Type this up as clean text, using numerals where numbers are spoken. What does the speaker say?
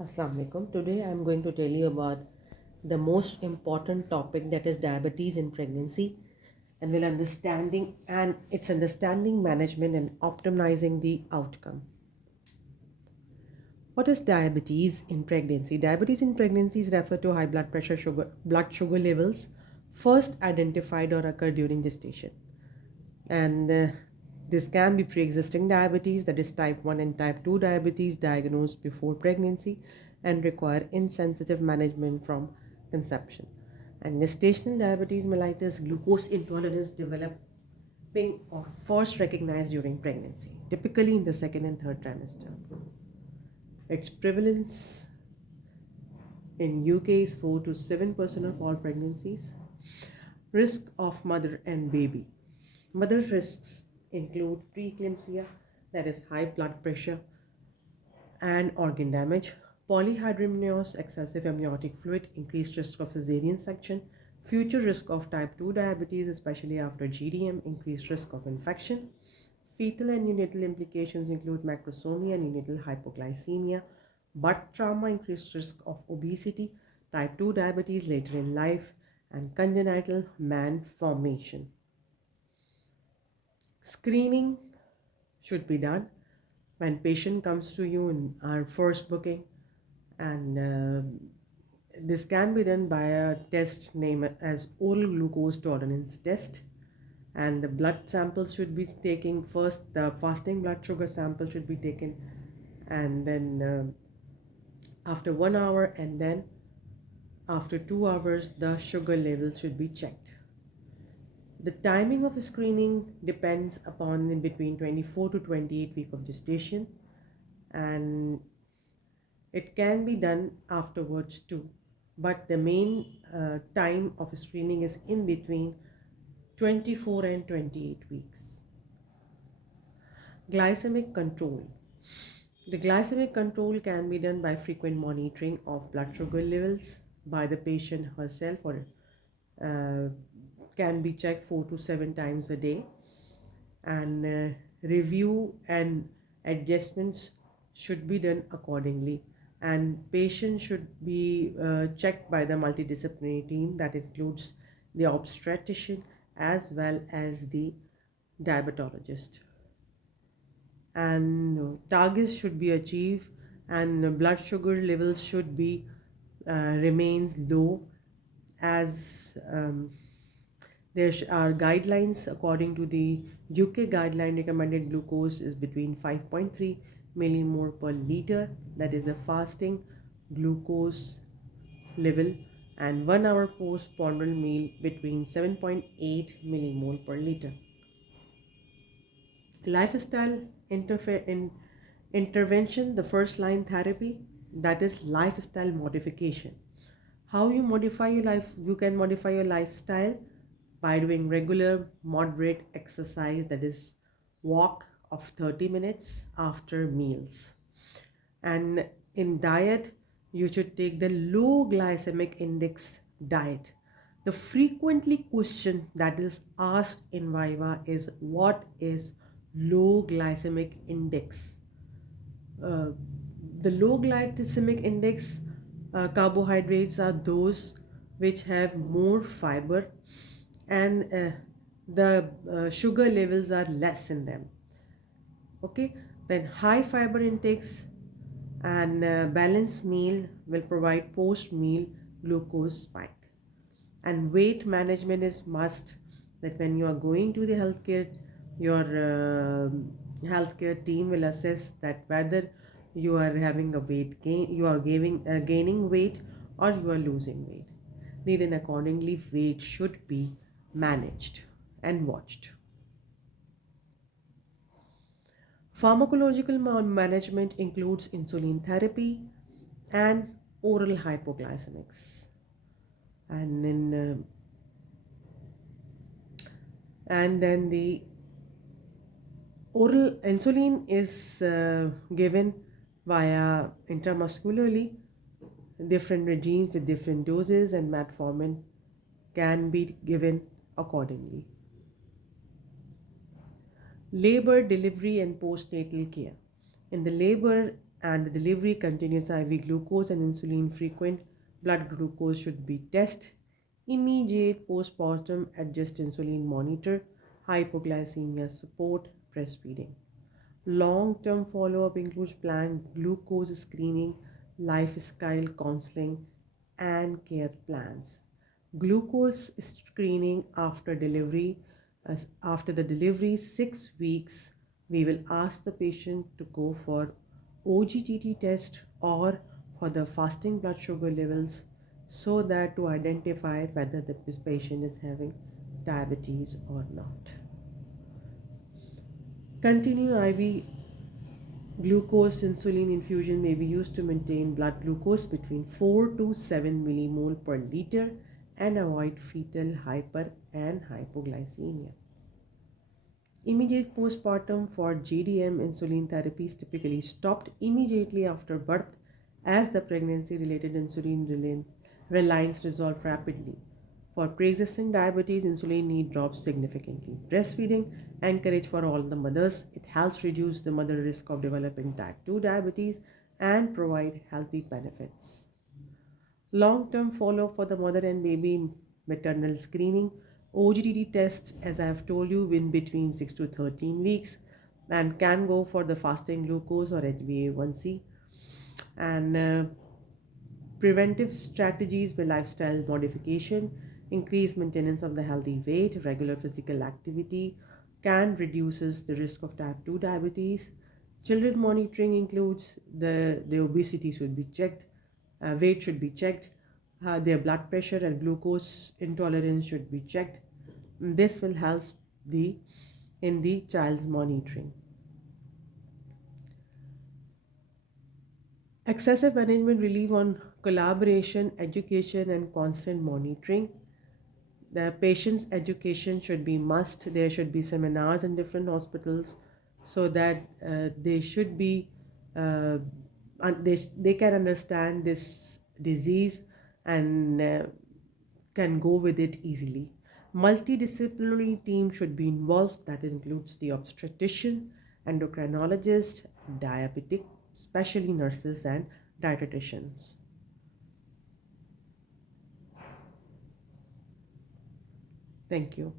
Assalamu alaikum. Today I am going to tell you about the most important topic, that is diabetes in pregnancy, and its understanding, management, and optimizing the outcome. What is diabetes in pregnancy? Diabetes in pregnancy is referred to high blood sugar levels first identified or occur during gestation. And this can be pre-existing diabetes, that is type 1 and type 2 diabetes, diagnosed before pregnancy and require insensitive management from conception. And gestational diabetes mellitus, glucose intolerance developing or first recognized during pregnancy, typically in the second and third trimester. Its prevalence in UK is 4 to 7% of all pregnancies. Risk of mother and baby. Mother risks include preeclampsia, that is high blood pressure and organ damage, polyhydramnios, excessive amniotic fluid, increased risk of cesarean section, future risk of type 2 diabetes, especially after GDM, increased risk of infection. Fetal and neonatal implications include macrosomia, neonatal hypoglycemia, birth trauma, increased risk of obesity, type 2 diabetes later in life, and congenital malformation. Screening should be done when patient comes to you in our first booking, and this can be done by a test named as oral glucose tolerance test. And the blood samples should be taken first. The fasting blood sugar sample should be taken, and then after 1 hour, and then after 2 hours the sugar levels should be checked. The timing of screening depends upon in between 24 to 28 week of gestation, and it can be done afterwards too. But the main time of screening is in between 24 and 28 weeks. Glycemic control. The glycemic control can be done by frequent monitoring of blood sugar levels by the patient herself, or uh, can be checked 4 to 7 times a day, and review and adjustments should be done accordingly, and patient should be checked by the multidisciplinary team that includes the obstetrician as well as the diabetologist. And targets should be achieved, and blood sugar levels should be remains low, as there are guidelines. According to the UK guideline, recommended glucose is between 5.3 millimole per liter, that is the fasting glucose level, and 1 hour postprandial meal between 7.8 millimole per liter. Lifestyle intervention, the first line therapy, that is lifestyle modification. How you modify your life? You can modify your lifestyle by doing regular moderate exercise, that is walk of 30 minutes after meals. And in diet, you should take the low glycemic index diet. The frequently question that is asked in Viva is, what is low glycemic index? uh, the low glycemic index carbohydrates are those which have more fiber, and the sugar levels are less in them. Okay, then high fiber intakes and balanced meal will provide post meal glucose spike. And weight management is must, that when you are going to the healthcare, your healthcare team will assess that whether you are having a weight gain, you are gaining weight, or you are losing weight. Then accordingly weight should be managed and watched. Pharmacological management includes insulin therapy and oral hypoglycemics. And in and then the oral insulin is given via intramuscularly, different regimes with different doses, and metformin can be given accordingly. Labor, delivery, and postnatal care. In the labor, and the delivery continuous IV glucose and insulin frequent blood glucose should be tested. Immediate postpartum adjust insulin monitor, hypoglycemia support, breastfeeding. Long-term follow-up includes planned glucose screening, lifestyle counseling, and care plans. Glucose screening after delivery, after the delivery 6 weeks, we will ask the patient to go for OGTT test or for the fasting blood sugar levels so that to identify whether this patient is having diabetes or not. Continue IV glucose insulin infusion may be used to maintain blood glucose between 4 to 7 millimole per liter and avoid fetal hyper and hypoglycemia. Immediate postpartum for GDM insulin therapy is typically stopped immediately after birth as the pregnancy related insulin reliance resolve rapidly. For pre-existing diabetes, insulin need drops significantly. Breastfeeding encouraged for all the mothers. It helps reduce the mother risk of developing type 2 diabetes and provide healthy benefits. Long-term follow-up for the mother and baby maternal screening. OGTT test, as I have told you, in between 6 to 13 weeks and can go for the fasting glucose or HbA1c. And preventive strategies by lifestyle modification, increased maintenance of the healthy weight, regular physical activity can reduces the risk of type 2 diabetes. Children monitoring includes the obesity should be checked, weight should be checked, their blood pressure and glucose intolerance should be checked. This will help the in the child's monitoring. Excessive management relief on collaboration, education, and constant monitoring. The patient's education should be must. There should be seminars in different hospitals so that they should be they can understand this disease and can go with it easily. Multidisciplinary team should be involved. That includes the obstetrician, endocrinologist, diabetic, especially nurses and dietitians. Thank you.